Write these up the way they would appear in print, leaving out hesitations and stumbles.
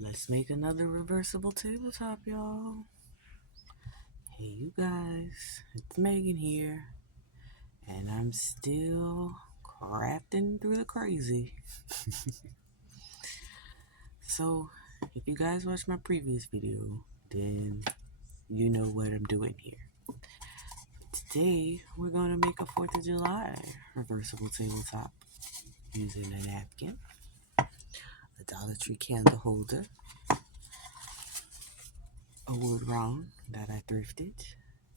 Let's make another reversible tabletop, y'all. Hey, you guys, it's Megan here, and I'm still crafting through the crazy. So, if you guys watched my previous video, then you know what I'm doing here. Today, we're going to make a 4th of July reversible tabletop using a napkin, a Dollar Tree candle holder, a wood round that I thrifted,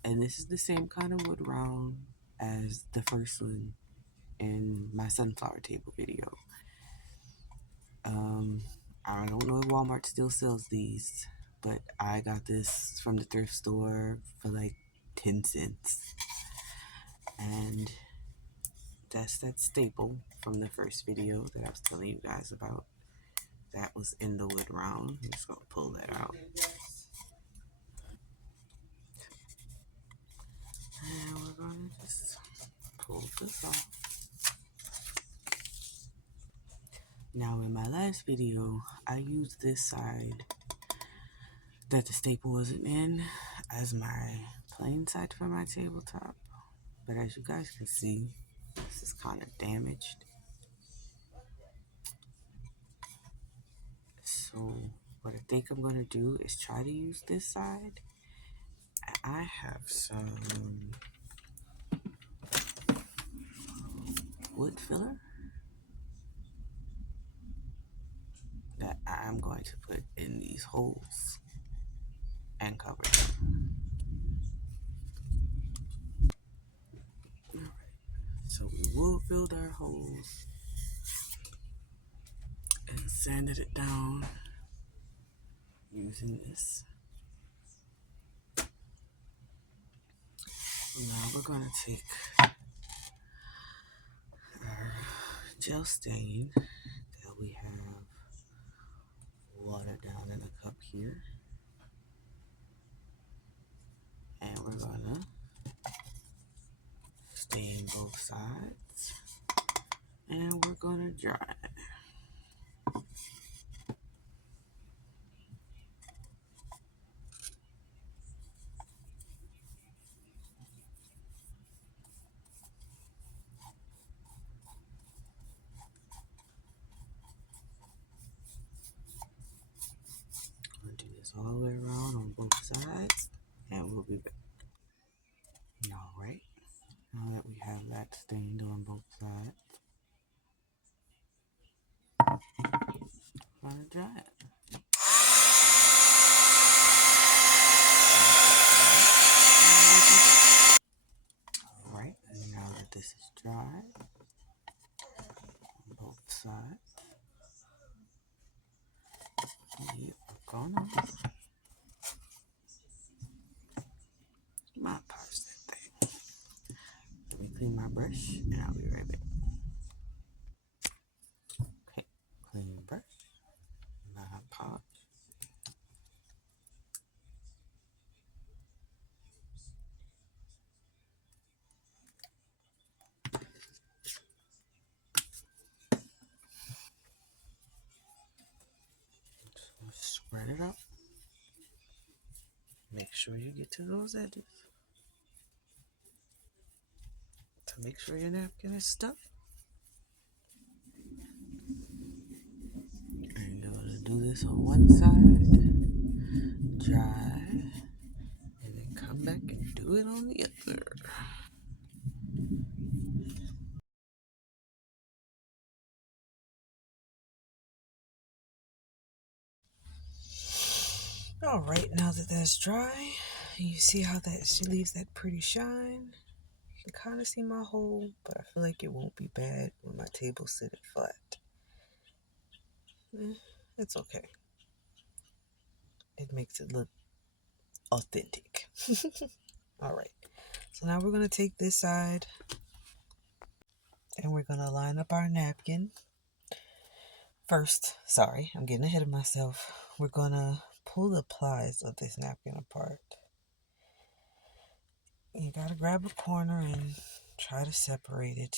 and this is the same kind of wood round as the first one in my sunflower table video. I don't know if Walmart still sells these, but I got this from the thrift store for like 10 cents. And that's that staple from the first video that I was telling you guys about. That was in the wood round. I'm just gonna pull that out. And we're gonna just pull this off. Now in my last video, I used this side that the staple wasn't in as my plain side for my tabletop. But as you guys can see, this is kind of damaged. So what I think I'm gonna do is try to use this side. I have some wood filler that I'm going to put in these holes and cover them. Alright, so we wood filled our holes and sanded it down using this. Now we're going to take our gel stain that we have watered down in a cup here, and we're going to stain both sides, and we're going to dry it. We'll do this all the way around on both sides, and we'll be back. Alright, now that we have that stained on both sides, I'm going to dry it. Alright, and now that this is dry on both sides, we are gonna mop polish that thing. Let me clean my brush and I'll be right back. Okay, clean brush, mop polish. Just spread it up. Make sure you get to those edges. To make sure your napkin is stuck. And you're gonna do this on one side, dry, and then come back and do it on the other. Alright, now that that's dry, you see how that leaves that pretty shine. You can kind of see my hole, but I feel like it won't be bad when my table's sitting flat. It's okay. It makes it look authentic. Alright, so now we're going to take this side and we're going to line up our napkin. First, sorry, I'm getting ahead of myself. We're going to pull the plies of this napkin apart. You got to grab a corner and try to separate it.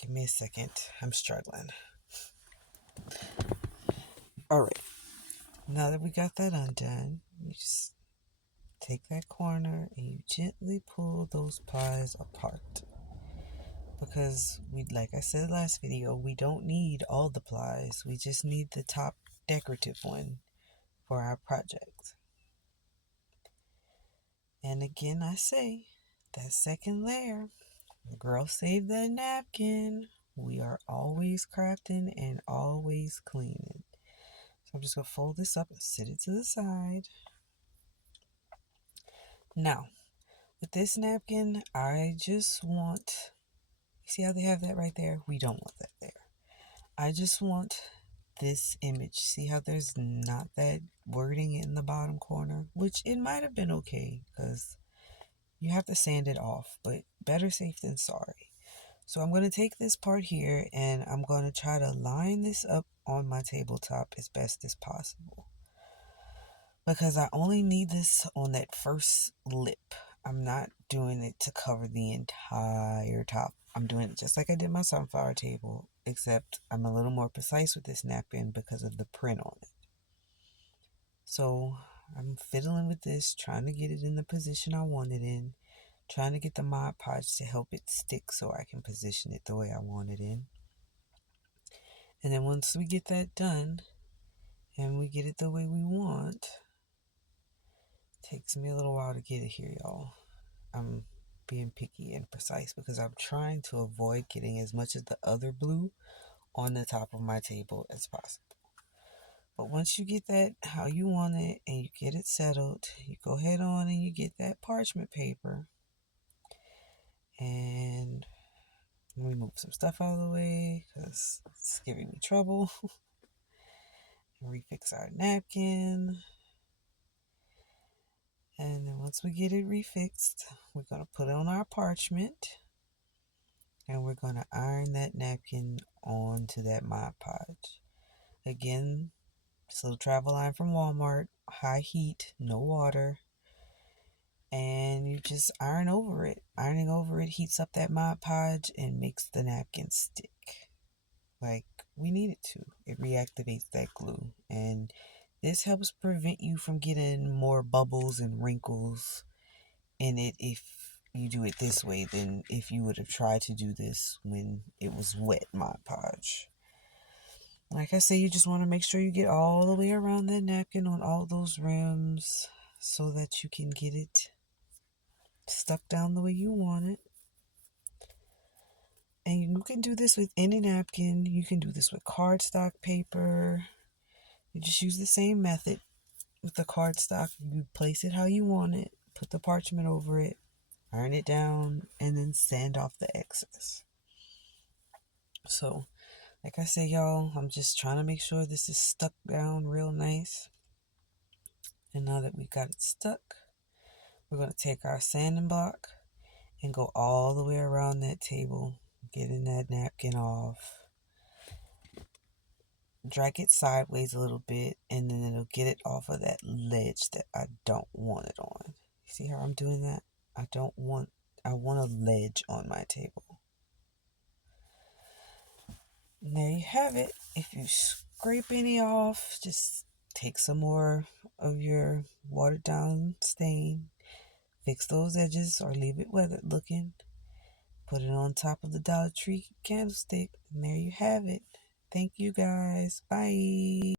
Give me a second. I'm struggling. Alright, Now that we got that undone, you just take that corner and you gently pull those plies apart. Because like I said last video, we don't need all the plies. We just need the top decorative one for our project. And again, I say, that second layer, girl, save that napkin. We are always crafting and always cleaning. So I'm just going to fold this up and set it to the side. Now, with this napkin, I just want, you see how they have that right there? We don't want that there. I just want this image. See how there's not that wording in the bottom corner? Which it might have been okay because you have to sand it off, but better safe than sorry. So I'm going to take this part here and I'm going to try to line this up on my tabletop as best as possible. Because I only need this on that first lip. I'm not doing it to cover the entire top. I'm doing it just like I did my sunflower table, except I'm a little more precise with this napkin because of the print on it. So I'm fiddling with this, trying to get it in the position I want it in, trying to get the Mod Podge to help it stick so I can position it the way I want it in. And then once we get that done and we get it the way we want, takes me a little while to get it here, y'all. I'm being picky and precise because I'm trying to avoid getting as much of the other blue on the top of my table as possible. But once you get that how you want it and you get it settled, you go ahead on and you get that parchment paper and remove some stuff out of the way because it's giving me trouble. And refix our napkin. And then once we get it refixed, we're going to put on our parchment and we're going to iron that napkin onto that Mod Podge. Again, this little travel line from Walmart, high heat, no water, and you just iron over it. Ironing over it heats up that Mod Podge and makes the napkin stick like we need it to. It reactivates that glue, and this helps prevent you from getting more bubbles and wrinkles in it if you do it this way than if you would have tried to do this when it was wet Mod Podge. Like I say, you just want to make sure you get all the way around that napkin on all those rims so that you can get it stuck down the way you want it. And you can do this with any napkin. You can do this with cardstock paper. You just use the same method with the cardstock. You place it how you want it, put the parchment over it, iron it down, and then sand off the excess. So, like I say, y'all, I'm just trying to make sure this is stuck down real nice. And now that we got it stuck, we're going to take our sanding block and go all the way around that table, getting that napkin off. Drag it sideways a little bit, and then it'll get it off of that ledge that I don't want it on. You see how I'm doing that? I want a ledge on my table. And there you have it. If you scrape any off, just take some more of your watered down stain, fix those edges or leave it weathered looking, put it on top of the Dollar Tree candlestick, and there you have it. Thank you guys. Bye.